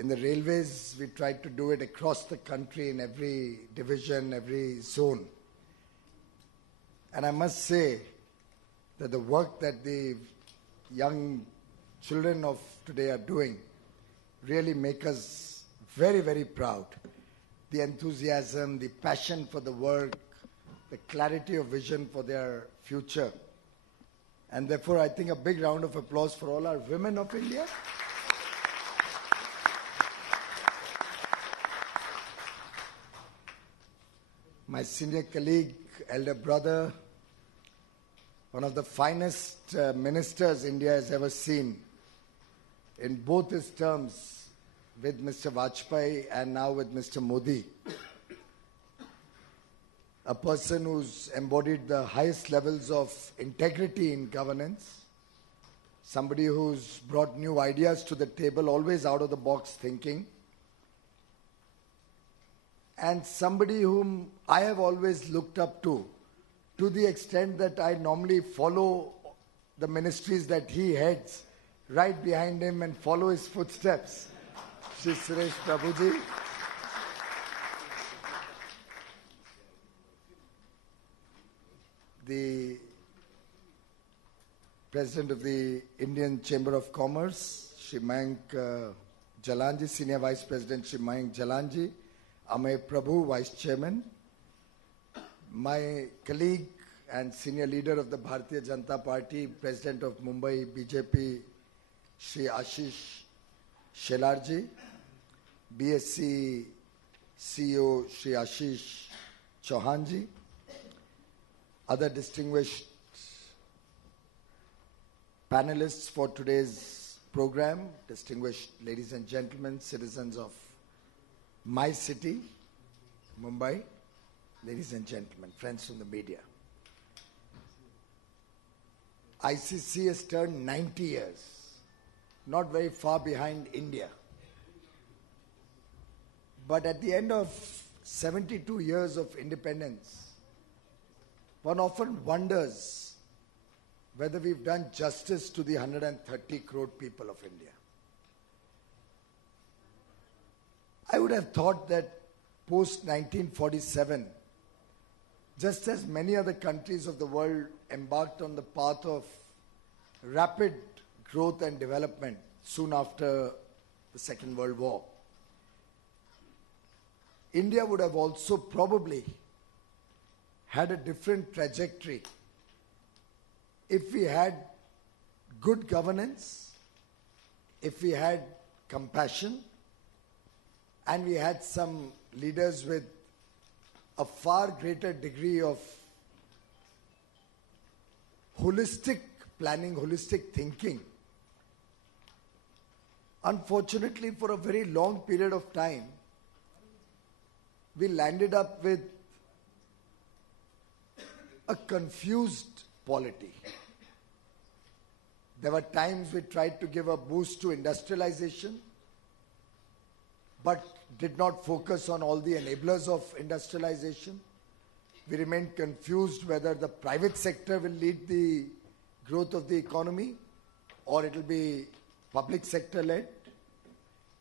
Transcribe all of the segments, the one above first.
In the railways, we tried to do it across the country in every division, every zone. And I must say that the work that the young children of today are doing really make us very, very proud. The enthusiasm, the passion for the work, the clarity of vision for their future. And therefore, I think a big round of applause for all our women of India. My senior colleague, elder brother, one of the finest ministers India has ever seen in both his terms with Mr. Vajpayee and now with Mr. Modi. A person who's embodied the highest levels of integrity in governance, somebody who's brought new ideas to the table, always out of the box thinking, and somebody whom I have always looked up to the extent that I normally follow the ministries that he heads right behind him and follow his footsteps. Shri Suresh Prabhuji. The President of the Indian Chamber of Commerce, Shri Mayank Jalanji, Senior Vice President Shri Mayank Jalanji, Amay Prabhu, Vice Chairman, my colleague and senior leader of the Bharatiya Janata Party, President of Mumbai BJP, Shri Ashish Shelarji, BSc CEO Shri Ashish Chauhanji, other distinguished panelists for today's program, distinguished ladies and gentlemen, citizens of my city, Mumbai, ladies and gentlemen, friends from the media. ICC has turned 90 years, not very far behind India. But at the end of 72 years of independence, one often wonders whether we've done justice to the 130 crore people of India. I would have thought that post-1947, just as many other countries of the world embarked on the path of rapid growth and development soon after the Second World War, India would have also probably had a different trajectory if we had good governance, if we had compassion, and we had some leaders with a far greater degree of holistic planning, holistic thinking. Unfortunately, for a very long period of time, we landed up with a confused polity. There were times we tried to give a boost to industrialization, but did not focus on all the enablers of industrialization. We remained confused whether the private sector will lead the growth of the economy or it will be public sector led.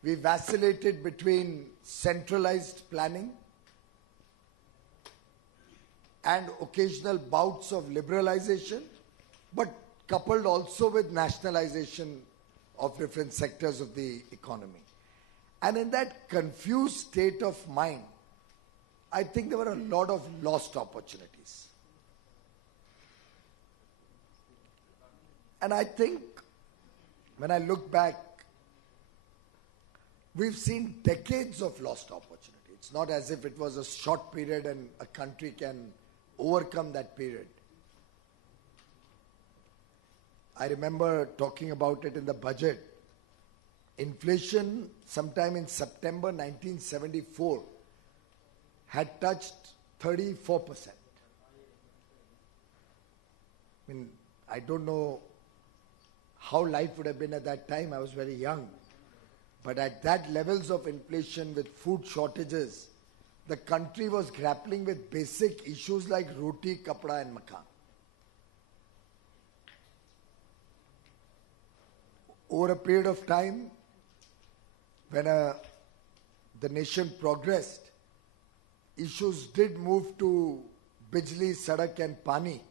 We vacillated between centralized planning and occasional bouts of liberalization, but coupled also with nationalization of different sectors of the economy. And in that confused state of mind, I think there were a lot of lost opportunities. And I think when I look back, we've seen decades of lost opportunity. It's not as if it was a short period and a country can overcome that period. I remember talking about it in the budget. Inflation sometime in September 1974 had touched 34%. I mean, I don't know how life would have been at that time. I was very young. But at that levels of inflation with food shortages, the country was grappling with basic issues like roti, kapda and makan. Over a period of time, when the nation progressed, issues did move to Bijli, Sadak and Pani.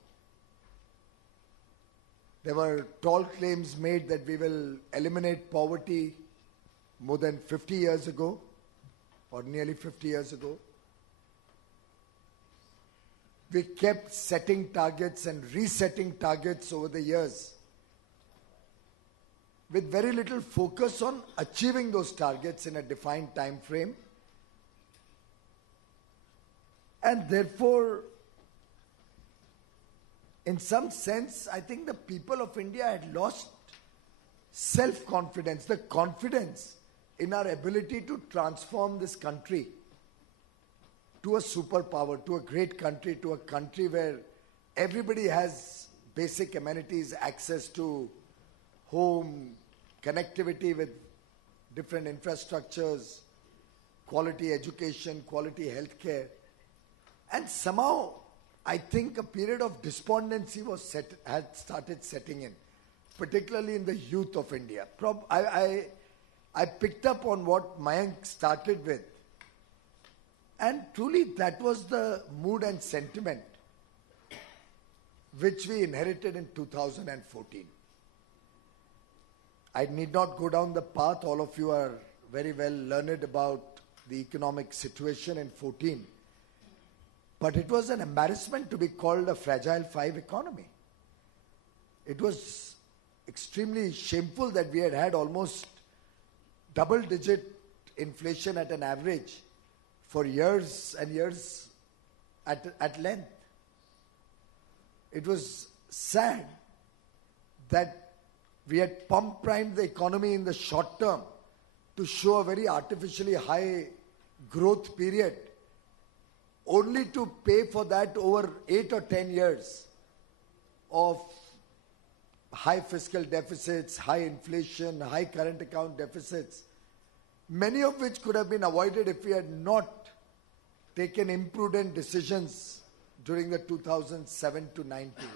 There were tall claims made that we will eliminate poverty more than 50 years ago, or nearly 50 years ago. We kept setting targets and resetting targets over the years, with very little focus on achieving those targets in a defined time frame. And therefore, in some sense, I think the people of India had lost self-confidence, the confidence in our ability to transform this country to a superpower, to a great country, to a country where everybody has basic amenities, access to home, connectivity with different infrastructures, quality education, quality healthcare. And somehow, I think a period of despondency had started setting in, particularly in the youth of India. I picked up on what Mayank started with. And truly, that was the mood and sentiment which we inherited in 2014. I need not go down the path. All of you are very well learned about the economic situation in 14. But it was an embarrassment to be called a fragile five economy. It was extremely shameful that we had almost double-digit inflation at an average for years and years at length. It was sad that we had pump-primed the economy in the short term to show a very artificially high growth period, only to pay for that over 8 or 10 years of high fiscal deficits, high inflation, high current account deficits, many of which could have been avoided if we had not taken imprudent decisions during the 2007 to 9 period.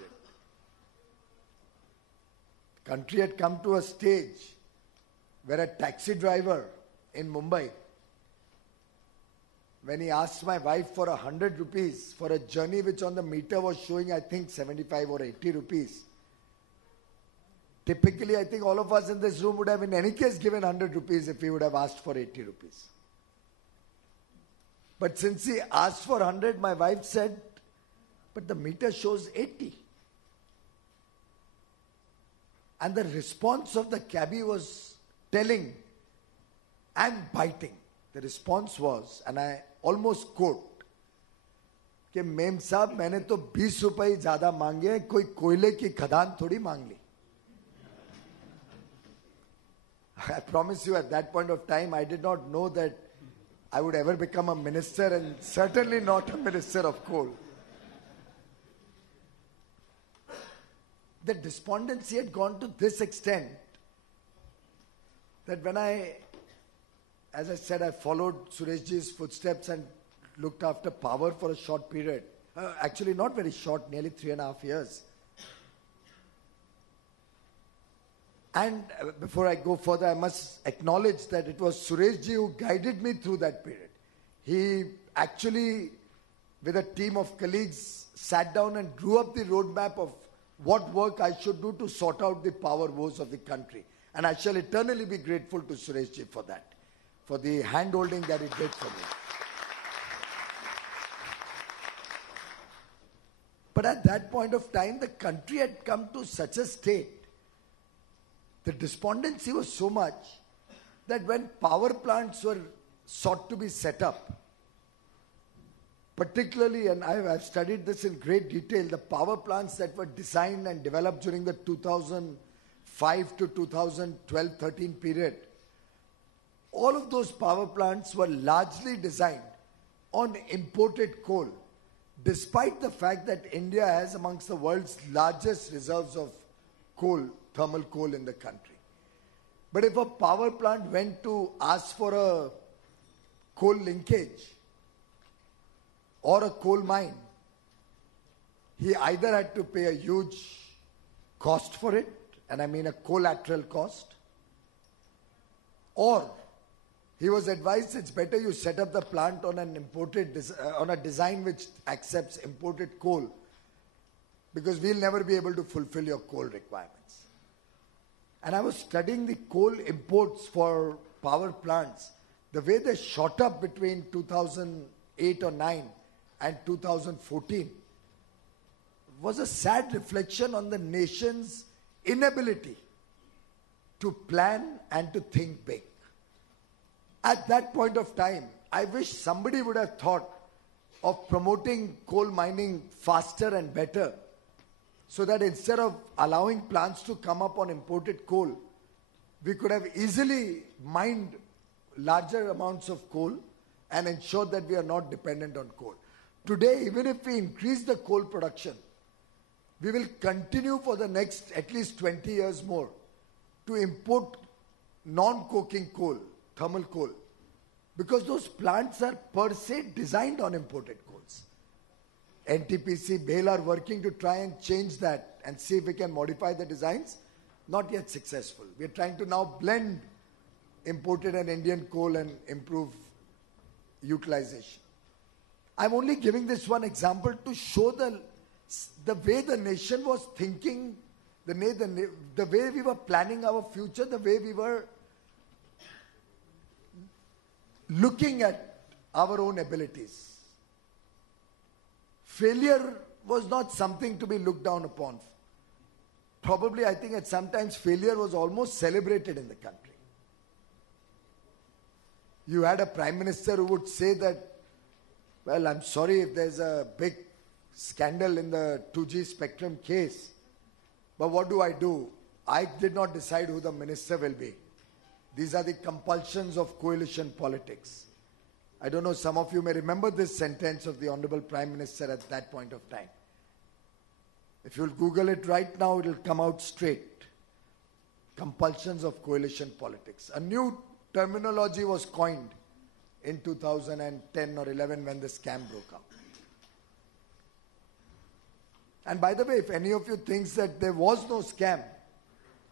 The country had come to a stage where a taxi driver in Mumbai, when he asked my wife for 100 rupees for a journey which on the meter was showing, I think, 75 or 80 rupees. Typically, I think all of us in this room would have in any case given 100 rupees if he would have asked for 80 rupees. But since he asked for 100, my wife said, but the meter shows 80. And the response of the cabbie was telling and biting. The response was, and I almost quote, कि ma'am साहब मैंने तो 20 रुपए ज्यादा मांगे हैं, कोई कोयले की खदान थोड़ी मांग ली. I promise you at that point of time I did not know that I would ever become a minister, and certainly not a minister of coal. The despondency had gone to this extent that when as I said, I followed Sureshji's footsteps and looked after power for a short period. Actually, not very short, nearly 3.5 years. And before I go further, I must acknowledge that it was Sureshji who guided me through that period. He actually, with a team of colleagues, sat down and drew up the roadmap of what work I should do to sort out the power woes of the country. And I shall eternally be grateful to Sureshji for that, for the hand-holding that he did for me. But at that point of time, the country had come to such a state. The despondency was so much that when power plants were sought to be set up, particularly, and I've studied this in great detail, the power plants that were designed and developed during the 2005 to 2012-13 period, all of those power plants were largely designed on imported coal, despite the fact that India has amongst the world's largest reserves of coal, thermal coal in the country. But if a power plant went to ask for a coal linkage or a coal mine, he either had to pay a huge cost for it, and I mean a collateral cost, or He was advised it's better you set up the plant on an on a design which accepts imported coal, because we'll never be able to fulfill your coal requirements. And I was studying the coal imports for power plants. The way they shot up between 2008 or 9 and 2014 was a sad reflection on the nation's inability to plan and to think big. At that point of time, I wish somebody would have thought of promoting coal mining faster and better, so that instead of allowing plants to come up on imported coal, we could have easily mined larger amounts of coal and ensured that we are not dependent on coal. Today, even if we increase the coal production, we will continue for the next at least 20 years more to import non-coking coal, thermal coal, because those plants are per se designed on imported coals. NTPC, BHEL are working to try and change that and see if we can modify the designs. Not yet successful. We are trying to now blend imported and Indian coal and improve utilization. I'm only giving this one example to show the way the nation was thinking, the way we were planning our future, the way we were looking at our own abilities. Failure was not something to be looked down upon. Probably, I think at sometimes failure was almost celebrated in the country. You had a prime minister who would say that, well, I'm sorry if there's a big scandal in the 2G spectrum case, but what do? I did not decide who the minister will be. These are the compulsions of coalition politics. I don't know, some of you may remember this sentence of the Honorable Prime Minister at that point of time. If you'll Google it right now, it'll come out straight. Compulsions of coalition politics. A new terminology was coined in 2010 or 11 when the scam broke out. And by the way, if any of you thinks that there was no scam,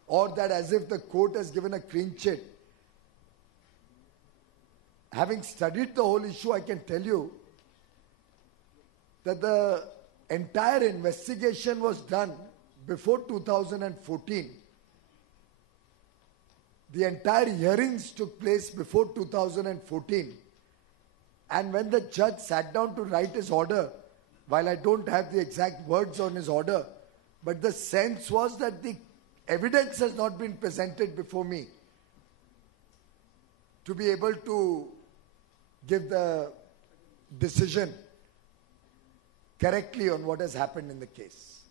or that as if the court has given a clean chit, having studied the whole issue, I can tell you that the entire investigation was done before 2014. The entire hearings took place before 2014. And when the judge sat down to write his order, while I don't have the exact words on his order, but the sense was that the evidence has not been presented before me to be able to give the decision correctly on what has happened in the case.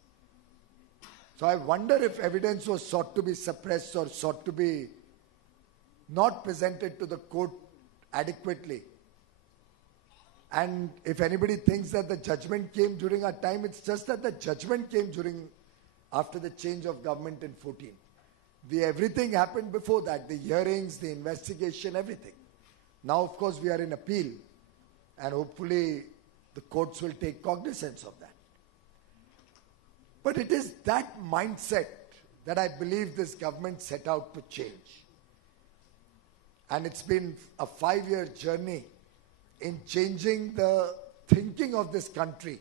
So I wonder if evidence was sought to be suppressed or sought to be not presented to the court adequately. And if anybody thinks that the judgment came during our time, it's just that the judgment came after the change of government in 14. Everything happened before that, the hearings, the investigation, everything. Now, of course, we are in appeal, and hopefully the courts will take cognizance of that. But it is that mindset that I believe this government set out to change. And it's been a 5-year journey in changing the thinking of this country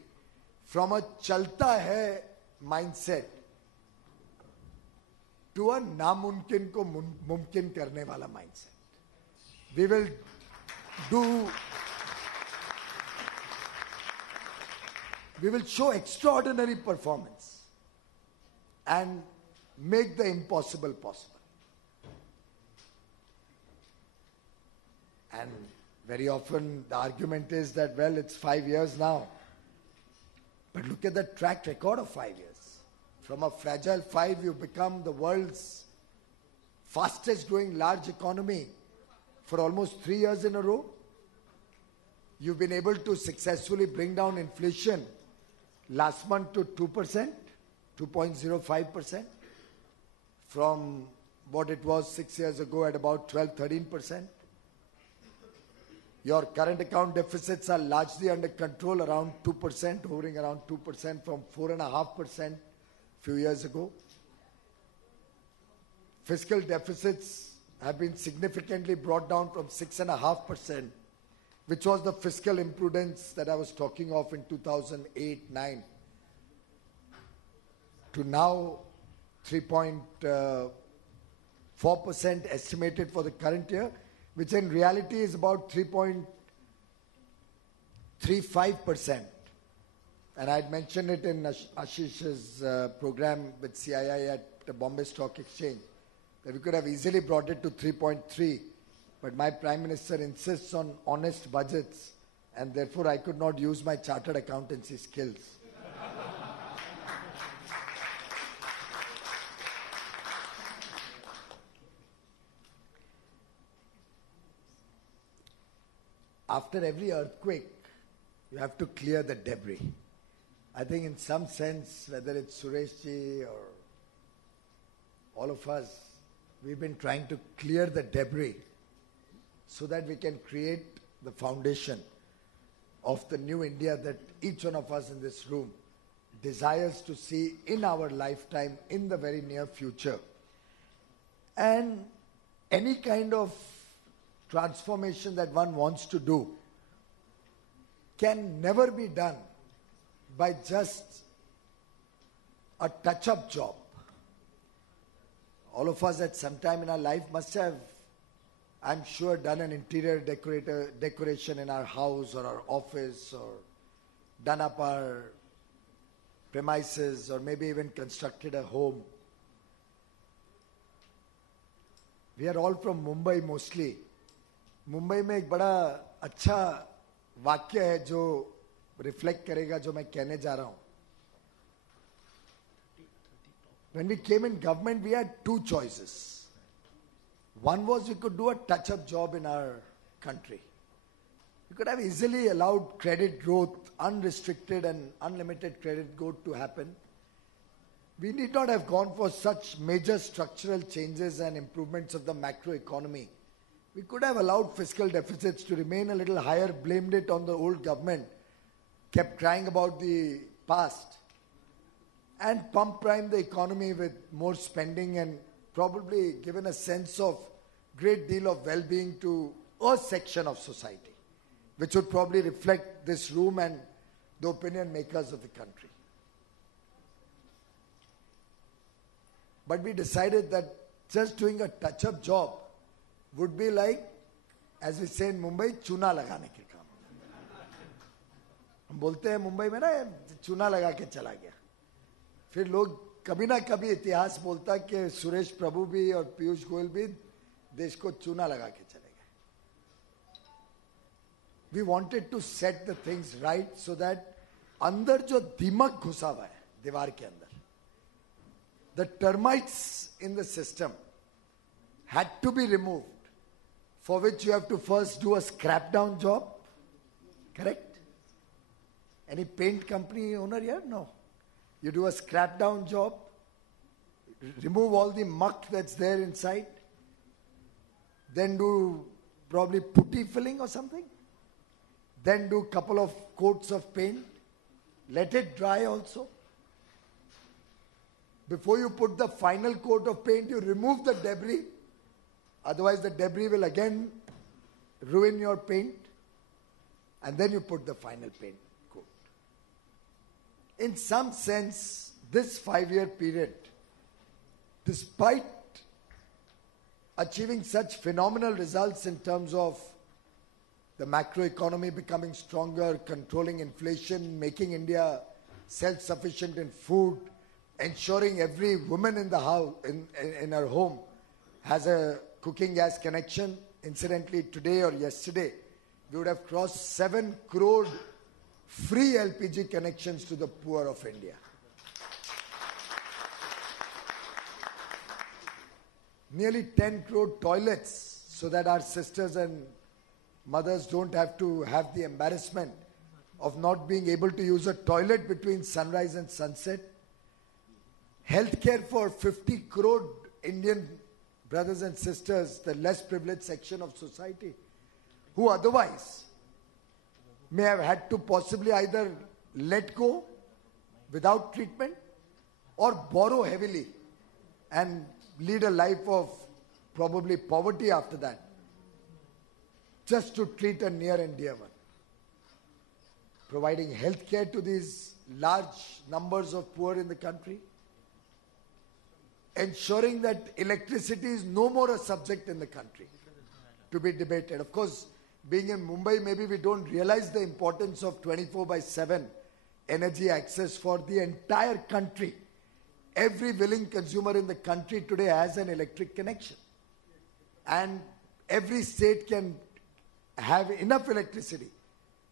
from a chalta hai mindset to a namumkin ko mumkin karne wala mindset. We will show extraordinary performance and make the impossible possible. And very often the argument is that, well, it's 5 years now. But look at the track record of 5 years. From a fragile 5, you've become the world's fastest growing large economy for almost 3 years in a row. You've been able to successfully bring down inflation last month to 2%, 2.05%, from what it was 6 years ago at about 12-13%. Your current account deficits are largely under control, around 2%, hovering around 2% from 4.5% a few years ago. Fiscal deficits have been significantly brought down from 6.5%, which was the fiscal imprudence that I was talking of in 2008-9, to now 3.4% estimated for the current year, which in reality is about 3.35%. And I had mentioned it in Ashish's program with CII at the Bombay Stock Exchange, that we could have easily brought it to 3.3, but my Prime Minister insists on honest budgets, and therefore I could not use my chartered accountancy skills. After every earthquake, you have to clear the debris. I think in some sense, whether it's Sureshji or all of us, we've been trying to clear the debris so that we can create the foundation of the new India that each one of us in this room desires to see in our lifetime, in the very near future. And any kind of transformation that one wants to do can never be done by just a touch-up job. All of us at some time in our life must have, I'm sure, done an interior decoration in our house or our office, or done up our premises, or maybe even constructed a home. We are all from Mumbai mostly. Mumbai में एक बड़ा अच्छा वाक्य है जो reflect करेगा जो मैं कहने जा रहा हूं. When we came in government, we had two choices. One was we could do a touch-up job in our country. We could have easily allowed credit growth, unrestricted and unlimited credit growth to happen. We need not have gone for such major structural changes and improvements of the macro economy. We could have allowed fiscal deficits to remain a little higher, blamed it on the old government, kept crying about the past, and pump prime the economy with more spending and probably given a sense of great deal of well-being to a section of society, which would probably reflect this room and the opinion makers of the country. But we decided that just doing a touch-up job would be like, as we say in Mumbai, चूना लगाने के काम. हम बोलते हैं मुंबई में ना चूना लगा के चला गया. फिर लोग कभी ना कभी इतिहास बोलता कि सुरेश प्रभु भी और पीयूष गोयल भी देश को चूना लगा के चले गए. We wanted to set the things right so that अंदर जो दीमक घुसा हुआ है दीवार के अंदर, the termites in the system had to be removed, for which you have to first do a scrap down job. Correct? Any paint company owner here? No. You do a scrap down job, remove all the muck that's there inside, then do probably putty filling or something, then do a couple of coats of paint, let it dry also. Before you put the final coat of paint, you remove the debris. Otherwise, the debris will again ruin your paint. And then you put the final paint coat. In some sense, this 5-year period, despite achieving such phenomenal results in terms of the macroeconomy becoming stronger, controlling inflation, making India self-sufficient in food, ensuring every woman in the house, in her home, has a cooking gas connection. Incidentally, today or yesterday, we would have crossed 7 crore free LPG connections to the poor of India. Nearly 10 crore toilets, so that our sisters and mothers don't have to have the embarrassment of not being able to use a toilet between sunrise and sunset. Healthcare for 50 crore Indian brothers and sisters, the less privileged section of society, who otherwise may have had to possibly either let go without treatment or borrow heavily and lead a life of probably poverty after that, just to treat a near and dear one. Providing health care to these large numbers of poor in the country. Ensuring that electricity is no more a subject in the country to be debated. Of course, being in Mumbai, maybe we don't realize the importance of 24/7 energy access for the entire country. Every willing consumer in the country today has an electric connection. And every state can have enough electricity.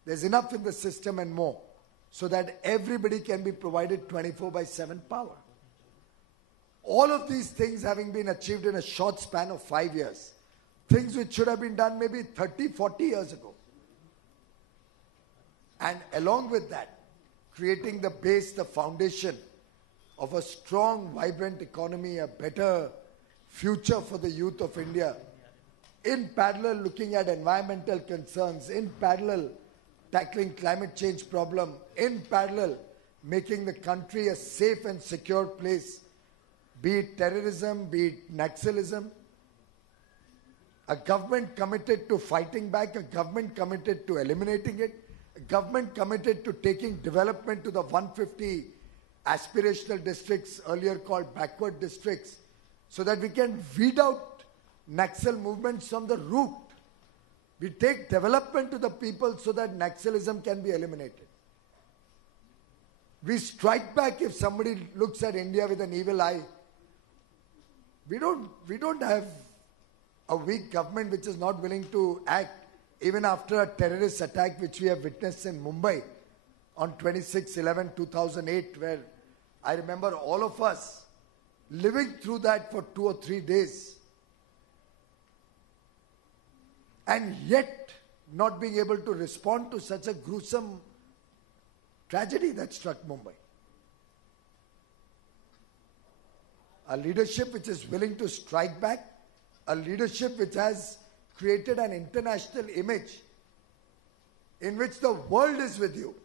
There's enough in the system and more, so that everybody can be provided 24/7 power. All of these things having been achieved in a short span of 5 years. Things which should have been done maybe 30, 40 years ago. And along with that, creating the base, the foundation of a strong, vibrant economy, a better future for the youth of India. In parallel, looking at environmental concerns. In parallel, tackling climate change problem. In parallel, making the country a safe and secure place. Be it terrorism, be it Naxalism. A government committed to fighting back, a government committed to eliminating it, a government committed to taking development to the 150 aspirational districts, earlier called backward districts, so that we can weed out Naxal movements from the root. We take development to the people so that Naxalism can be eliminated. We strike back if somebody looks at India with an evil eye. We don't have a weak government which is not willing to act, even after a terrorist attack which we have witnessed in Mumbai on 26/11/2008, where I remember all of us living through that for 2 or 3 days, and yet not being able to respond to such a gruesome tragedy that struck Mumbai. A leadership which is willing to strike back, a leadership which has created an international image in which the world is with you,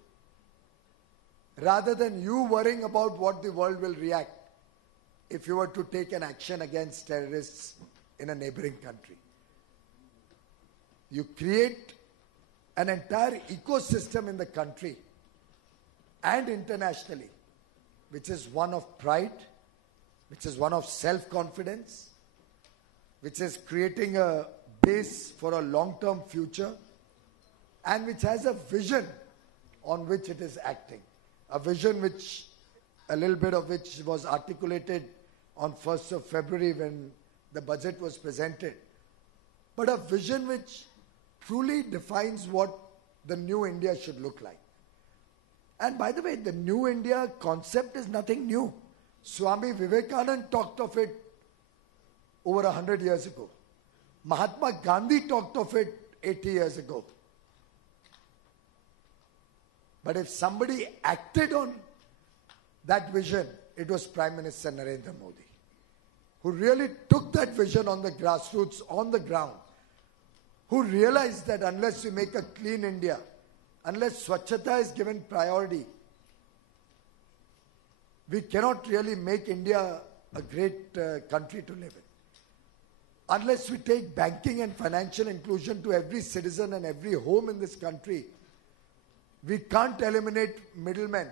rather than you worrying about what the world will react if you were to take an action against terrorists in a neighboring country. You create an entire ecosystem in the country and internationally, which is one of pride, which is one of self-confidence, which is creating a base for a long-term future, and which has a vision on which it is acting. A vision which, a little bit of which was articulated on 1st of February when the budget was presented. But a vision which truly defines what the new India should look like. And by the way, the new India concept is nothing new. Swami Vivekananda talked of it over 100 years ago. Mahatma Gandhi talked of it 80 years ago. But if somebody acted on that vision, it was Prime Minister Narendra Modi, who really took that vision on the grassroots, on the ground, who realized that unless we make a clean India, unless Swachhata is given priority, we cannot really make India a great country to live in. Unless we take banking and financial inclusion to every citizen and every home in this country, we can't eliminate middlemen.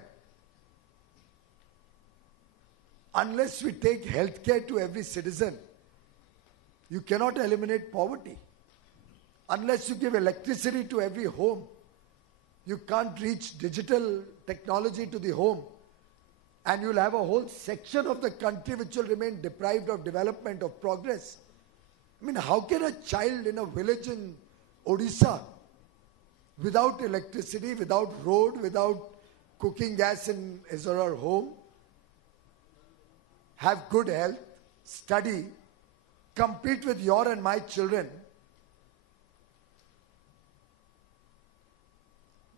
Unless we take healthcare to every citizen, you cannot eliminate poverty. Unless you give electricity to every home, you can't reach digital technology to the home. And you'll have a whole section of the country which will remain deprived of development, of progress. I mean, how can a child in a village in Odisha, without electricity, without road, without cooking gas in his or her home, have good health, study, compete with your and my children?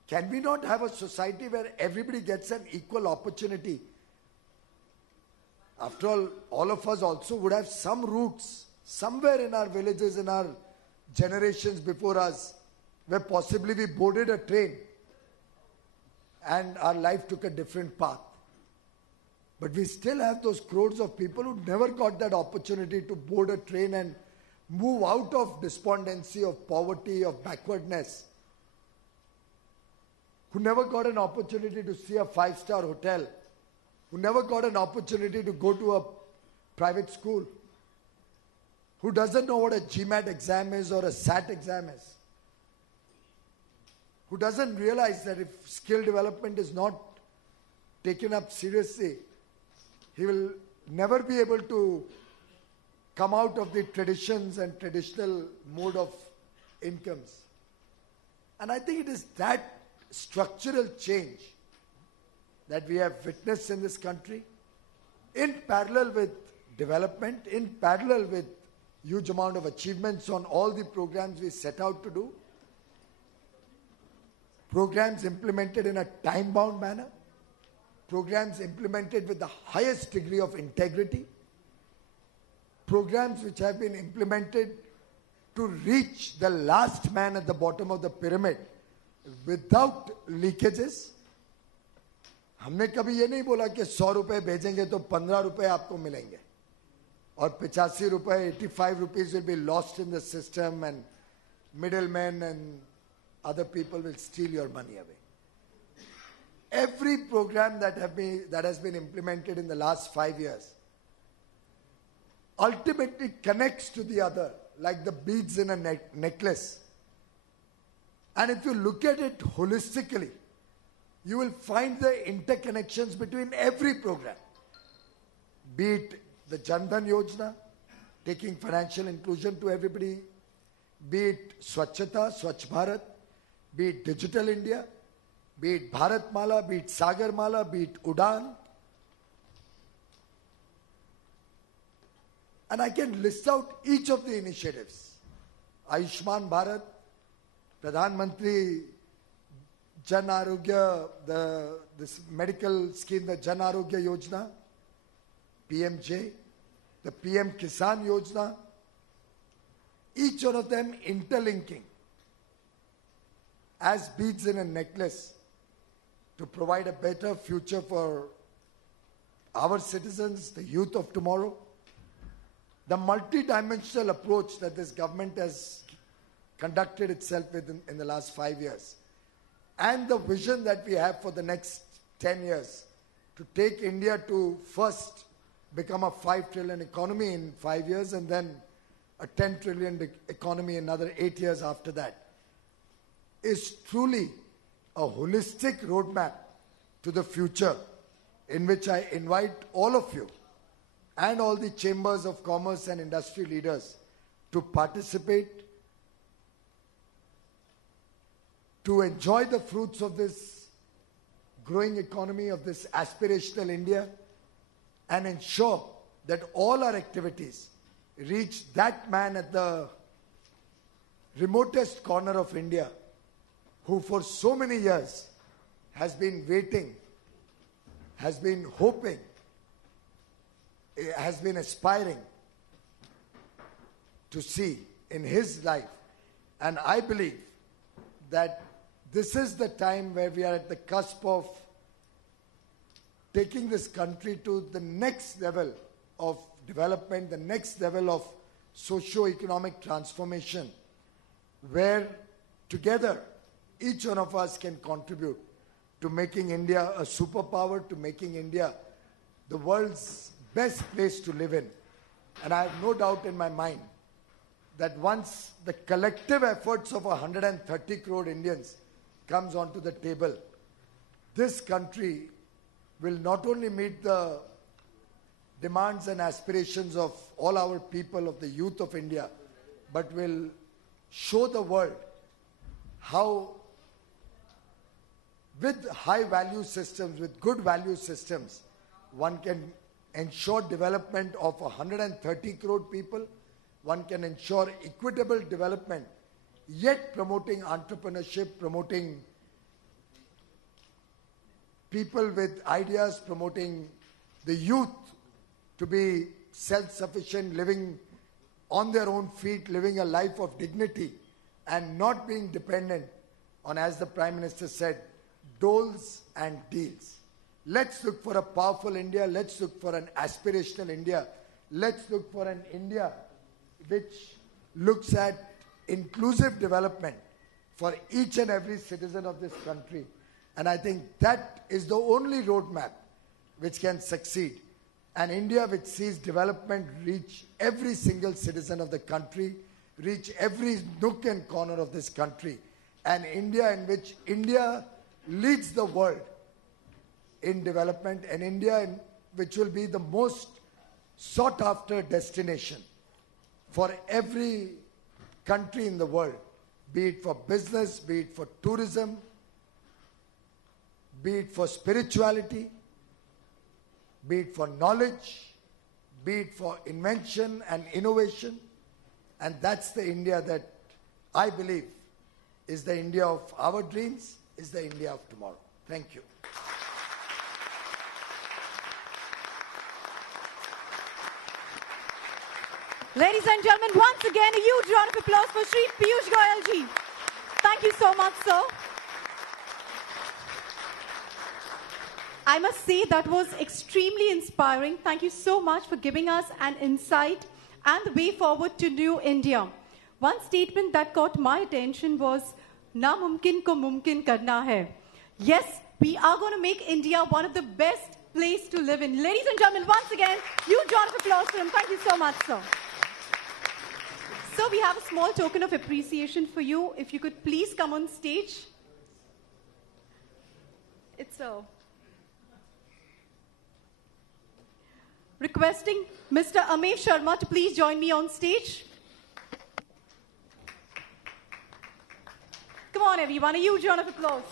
Can we not have a society where everybody gets an equal opportunity? After all of us also would have some roots somewhere in our villages, in our generations before us, where possibly we boarded a train and our life took a different path. But we still have those crores of people who never got that opportunity to board a train and move out of despondency, of poverty, of backwardness, who never got an opportunity to see a five-star hotel, who never got an opportunity to go to a private school, who doesn't know what a GMAT exam is or a SAT exam is, who doesn't realize that if skill development is not taken up seriously, he will never be able to come out of the traditions and traditional mode of incomes. And I think it is that structural change that we have witnessed in this country, in parallel with development, in parallel with huge amount of achievements on all the programs we set out to do, programs implemented in a time-bound manner, programs implemented with the highest degree of integrity, programs which have been implemented to reach the last man at the bottom of the pyramid without leakages. हमने कभी ये नहीं बोला कि 100 रुपए भेजेंगे तो 15 रुपए आपको मिलेंगे और 85 रुपए 85 rupees will be lost in the system and middlemen and other people will steal your money away. Every program that has been implemented in the last 5 years ultimately connects to the other, like the beads in a necklace. And if you look at it holistically, you will find the interconnections between every program. Be it the Jan Dhan Yojana, taking financial inclusion to everybody, be it Swachhata, Swachh Bharat, be it Digital India, be it Bharat Mala, be it Sagar Mala, be it Udan. And I can list out each of the initiatives. Ayushman Bharat, Pradhan Mantri Jan Arogya, this medical scheme, the Jan Arogya Yojana, PMJ, the PM Kisan Yojana, each one of them interlinking as beads in a necklace to provide a better future for our citizens, the youth of tomorrow. The multi-dimensional approach that this government has conducted itself with in the last 5 years, and the vision that we have for the next 10 years to take India to first become a 5 trillion economy in 5 years and then a 10 trillion economy in another 8 years after that, is truly a holistic roadmap to the future, in which I invite all of you and all the chambers of commerce and industry leaders to participate, to enjoy the fruits of this growing economy, of this aspirational India, and ensure that all our activities reach that man at the remotest corner of India who for so many years has been waiting, has been hoping, has been aspiring to see in his life. And I believe that this is the time where we are at the cusp of taking this country to the next level of development, the next level of socio-economic transformation, where together each one of us can contribute to making India a superpower, to making India the world's best place to live in. And I have no doubt in my mind that once the collective efforts of 130 crore Indians comes onto the table, this country will not only meet the demands and aspirations of all our people, of the youth of India, but will show the world how with high value systems, with good value systems, one can ensure development of 130 crore people, one can ensure equitable development, yet promoting entrepreneurship, promoting people with ideas, promoting the youth to be self-sufficient, living on their own feet, living a life of dignity, and not being dependent on, as the Prime Minister said, doles and deals. Let's look for a powerful India. Let's look for an aspirational India. Let's look for an India which looks at inclusive development for each and every citizen of this country. And I think that is the only roadmap which can succeed. An India which sees development reach every single citizen of the country, reach every nook and corner of this country. An India in which India leads the world in development, an India which will be the most sought after destination for every country in the world, be it for business, be it for tourism, be it for spirituality, be it for knowledge, be it for invention and innovation. And that's the India that I believe is the India of our dreams, is the India of tomorrow. Thank you. Ladies and gentlemen, once again, a huge round of applause for Shri Piyush Goyal ji. Thank you so much, sir. I must say that was extremely inspiring. Thank you so much for giving us an insight and the way forward to New India. One statement that caught my attention was, "Na mumkin ko mumkin karna hai." Yes, we are going to make India one of the best places to live in. Ladies and gentlemen, once again, huge round of applause for him. Thank you so much, sir. So we have a small token of appreciation for you. If you could please come on stage. It's requesting Mr. Amesh Sharma to please join me on stage. Come on, everyone, a huge round of applause.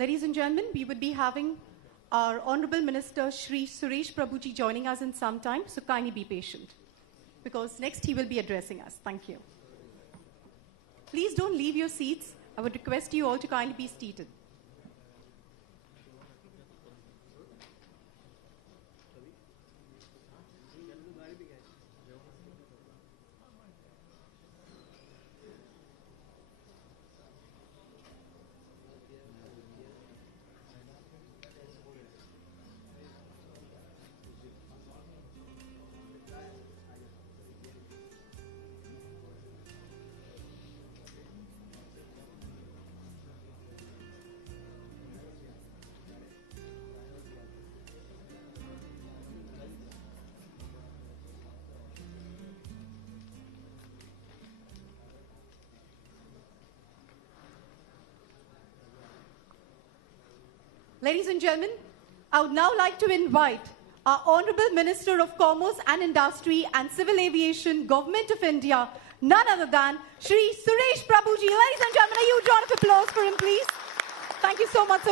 Ladies and gentlemen, we would be having our Honorable Minister Shri Suresh Prabhuji joining us in some time, so kindly be patient, because next he will be addressing us. Thank you. Please don't leave your seats. I would request you all to kindly be seated. Ladies and gentlemen, I would now like to invite our Honorable Minister of Commerce and Industry and Civil Aviation, Government of India, none other than Shri Suresh Prabhuji. Ladies and gentlemen, a huge round of applause for him, please. Thank you so much, sir.